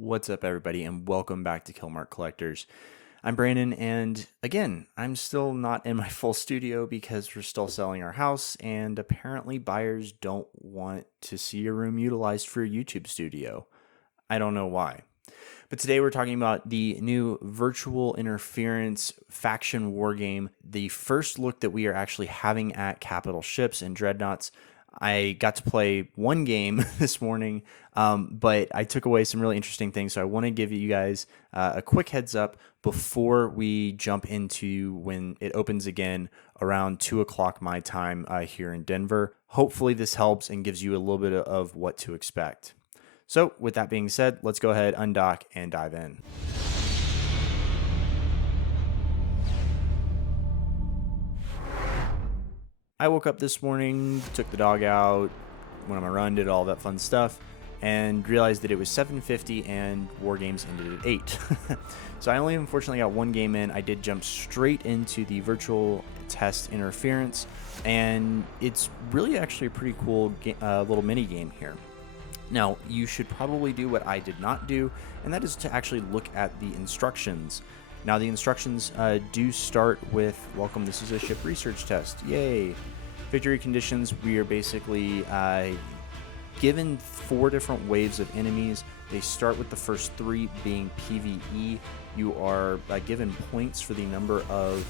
What's up, everybody, and welcome back to Killmark Collectors. I'm Brandon, and again, I'm still not in my full studio because we're still selling our house, and apparently buyers don't want to see a room utilized for a YouTube studio. I don't know why. But today we're talking about the new virtual interference faction wargame, the first look that we are actually having at capital ships and Dreadnaughts. I got to play one game this morning, but I took away some really interesting things. So I want to give you guys a quick heads up before we jump into when it opens again around 2 o'clock my time here in Denver. Hopefully this helps and gives you a little bit of what to expect. So with that being said, let's go ahead, undock, and dive in. I woke up this morning, took the dog out, went on my run, did all that fun stuff, and realized that it was 7:50 and War Games ended at 8. So I only unfortunately got one game in. I did jump straight into the virtual test interference, and it's really actually a pretty cool little mini game here. Now, you should probably do what I did not do, and that is to actually look at the instructions. Now, the instructions do start with, welcome, this is a ship research test. Yay! Victory conditions, we are basically given 4 different waves of enemies. They start with the first 3 being PvE. You are given points for the number of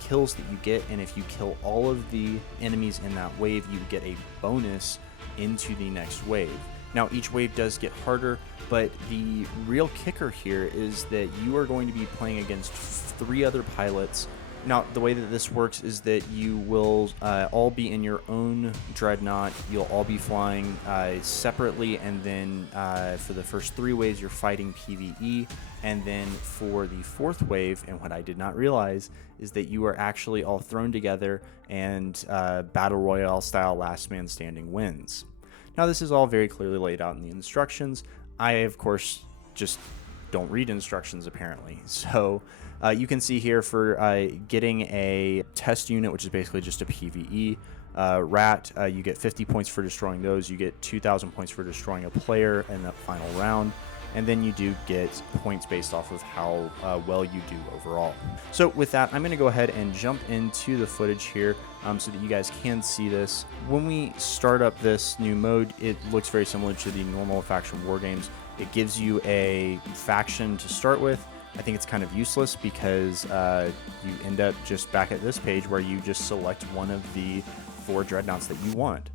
kills that you get, and if you kill all of the enemies in that wave, you get a bonus into the next wave. Now, each wave does get harder, but the real kicker here is that you are going to be playing against 3 other pilots. Now, the way that this works is that you will all be in your own Dreadnought. You'll all be flying separately, and then for the first 3 waves, you're fighting PvE. And then for the 4th wave, and what I did not realize is that you are actually all thrown together, and Battle Royale style last man standing wins. Now, this is all very clearly laid out in the instructions. I, of course, just don't read instructions, apparently. So you can see here for getting a test unit, which is basically just a PvE rat, you get 50 points for destroying those. You get 2,000 points for destroying a player in that final round. And then you do get points based off of how well you do overall. So with that, I'm going to go ahead and jump into the footage here so that you guys can see this. When we start up this new mode, it looks very similar to the normal faction war games. It gives you a faction to start with. I think it's kind of useless because you end up just back at this page where you just select one of the 4 Dreadnaughts that you want.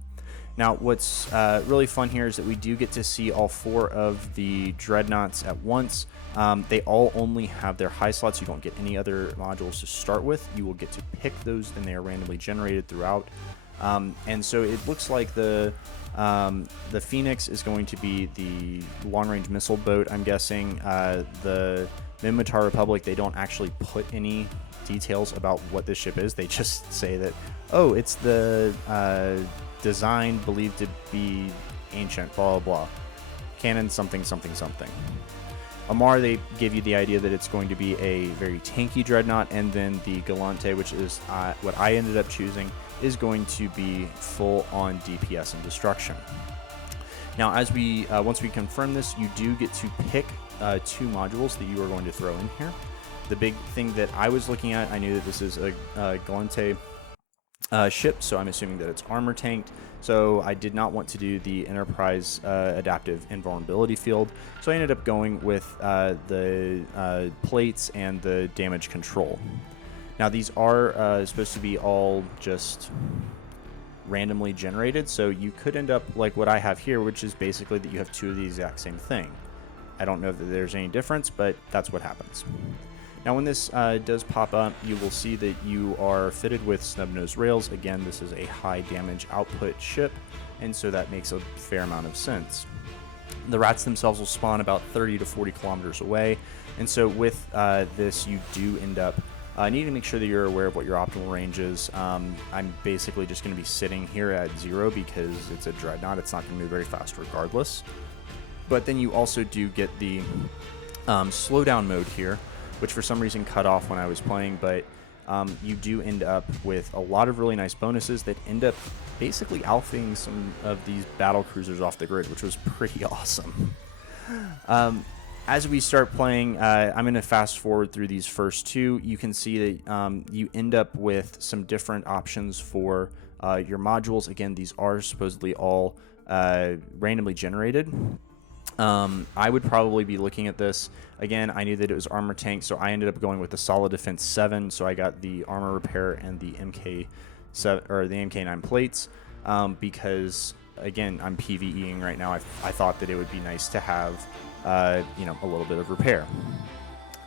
Now, what's really fun here is that we do get to see all 4 of the Dreadnaughts at once. They all only have their high slots. You don't get any other modules to start with. You will get to pick those, and they are randomly generated throughout. And so it looks like the Phoenix is going to be the long-range missile boat, I'm guessing. The Minmatar Republic, they don't actually put any details about what this ship is. They just say that, oh, it's the design believed to be ancient, blah, blah, blah. Canon something, something, something. Amar, they give you the idea that it's going to be a very tanky Dreadnought, and then the Galante, which is what I ended up choosing, is going to be full on DPS and destruction. Now, as we once we confirm this, you do get to pick 2 modules that you are going to throw in here. The big thing that I was looking at, I knew that this is a Galante ship, so I'm assuming that it's armor tanked. So I did not want to do the Enterprise adaptive invulnerability field, so I ended up going with the plates and the damage control. Now, these are supposed to be all just randomly generated, so you could end up like what I have here, which is basically that you have 2 of the exact same thing. I don't know that there's any difference, but that's what happens. Now, when this does pop up, you will see that you are fitted with snub-nosed rails. Again, this is a high damage output ship, and so that makes a fair amount of sense. The rats themselves will spawn about 30 to 40 kilometers away, and so with this, you do end up needing to make sure that you're aware of what your optimal range is. I'm basically just going to be sitting here at 0 because it's a Dreadnought. It's not going to move very fast regardless. But then you also do get the slowdown mode here, which for some reason cut off when I was playing, but you do end up with a lot of really nice bonuses that end up basically alphing some of these battle cruisers off the grid, which was pretty awesome. as we start playing, I'm going to fast forward through these first two. You can see that you end up with some different options for your modules. Again, these are supposedly all randomly generated. I would probably be looking at this. Again, I knew that it was armor tank, so I ended up going with the solid defense 7. So I got the armor repair and the MK7 or the MK9 plates because again, I'm PvEing right now. I thought that it would be nice to have you know, a little bit of repair.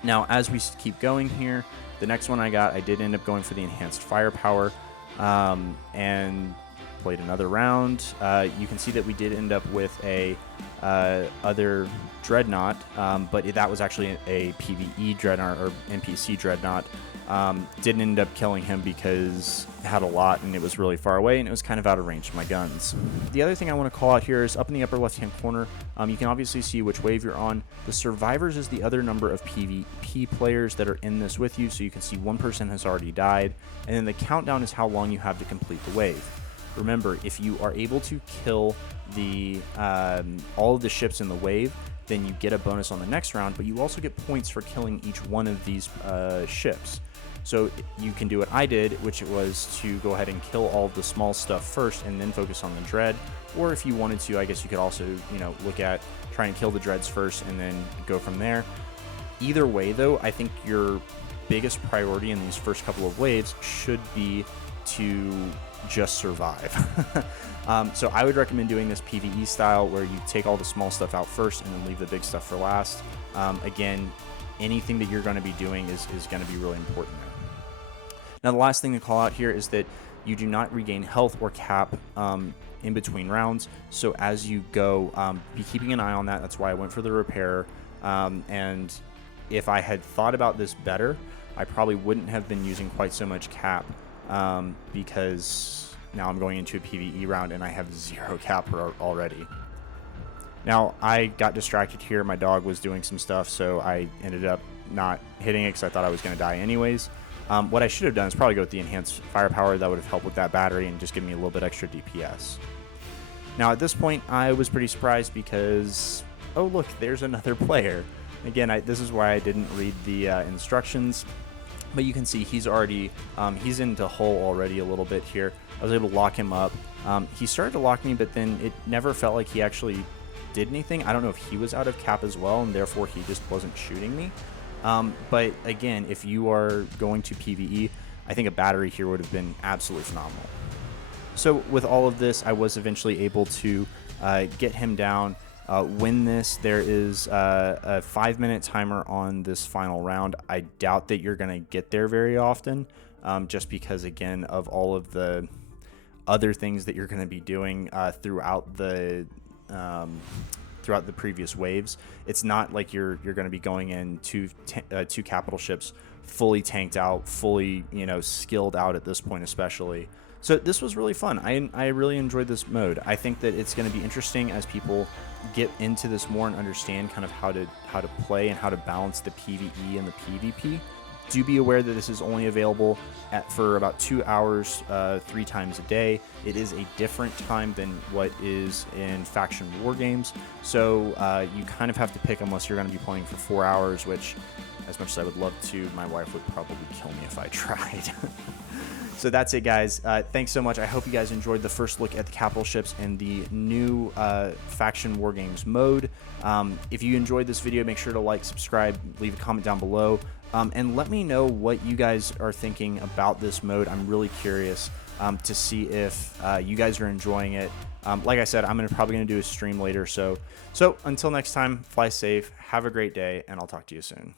Now, as we keep going here, the next one I did end up going for the enhanced firepower and played another round. You can see that we did end up with a other Dreadnought, but that was actually a PvE Dreadnought or NPC Dreadnought. Didn't end up killing him because it had a lot and it was really far away and it was kind of out of range of my guns. The other thing I want to call out here is up in the upper left hand corner, you can obviously see which wave you're on. The survivors is the other number of PvP players that are in this with you, so you can see one person has already died, and then the countdown is how long you have to complete the wave. Remember, if you are able to kill the all of the ships in the wave, then you get a bonus on the next round, but you also get points for killing each one of these ships. So you can do what I did, which was to go ahead and kill all of the small stuff first and then focus on the dread. Or if you wanted to, I guess you could also, you know, look at trying to kill the dreads first and then go from there. Either way, though, I think your biggest priority in these first couple of waves should be to just survive. So I would recommend doing this PvE style where you take all the small stuff out first and then leave the big stuff for last. Again, anything that you're going to be doing is going to be really important there. Now, the last thing to call out here is that you do not regain health or cap in between rounds. So as you go, be keeping an eye on that. That's why I went for the repair. And if I had thought about this better, I probably wouldn't have been using quite so much cap because now I'm going into a PvE round and I have 0 cap already. Now, I got distracted here. My dog was doing some stuff, so I ended up not hitting it because I thought I was going to die anyways. What I should have done is probably go with the enhanced firepower. That would have helped with that battery and just give me a little bit extra DPS. Now, at this point, I was pretty surprised because, oh, look, there's another player. Again, this is why I didn't read the instructions. But you can see he's already, he's into hull already a little bit here. I was able to lock him up. He started to lock me, but then it never felt like he actually did anything. I don't know if he was out of cap as well, and therefore he just wasn't shooting me. But again, if you are going to PvE, I think a battery here would have been absolutely phenomenal. So with all of this, I was eventually able to get him down. Win this. There is a 5-minute timer on this final round. I doubt that you're going to get there very often, just because, again, of all of the other things that you're going to be doing throughout the previous waves. It's not like you're going to be going in two capital ships fully tanked out, fully, you know, skilled out at this point especially. So this was really fun. I really enjoyed this mode. I think that it's going to be interesting as people get into this more and understand kind of how to play and how to balance the PvE and the PvP. Do be aware that this is only available for about 2 hours, 3 times a day. It is a different time than what is in faction war games. So you kind of have to pick unless you're going to be playing for 4 hours, which, as much as I would love to, my wife would probably kill me if I tried. So that's it, guys. Thanks so much. I hope you guys enjoyed the first look at the capital ships and the new faction war games mode. If you enjoyed this video, make sure to like, subscribe, leave a comment down below, and let me know what you guys are thinking about this mode. I'm really curious to see if you guys are enjoying it. Like I said, I'm probably going to do a stream later. So until next time, fly safe, have a great day, and I'll talk to you soon.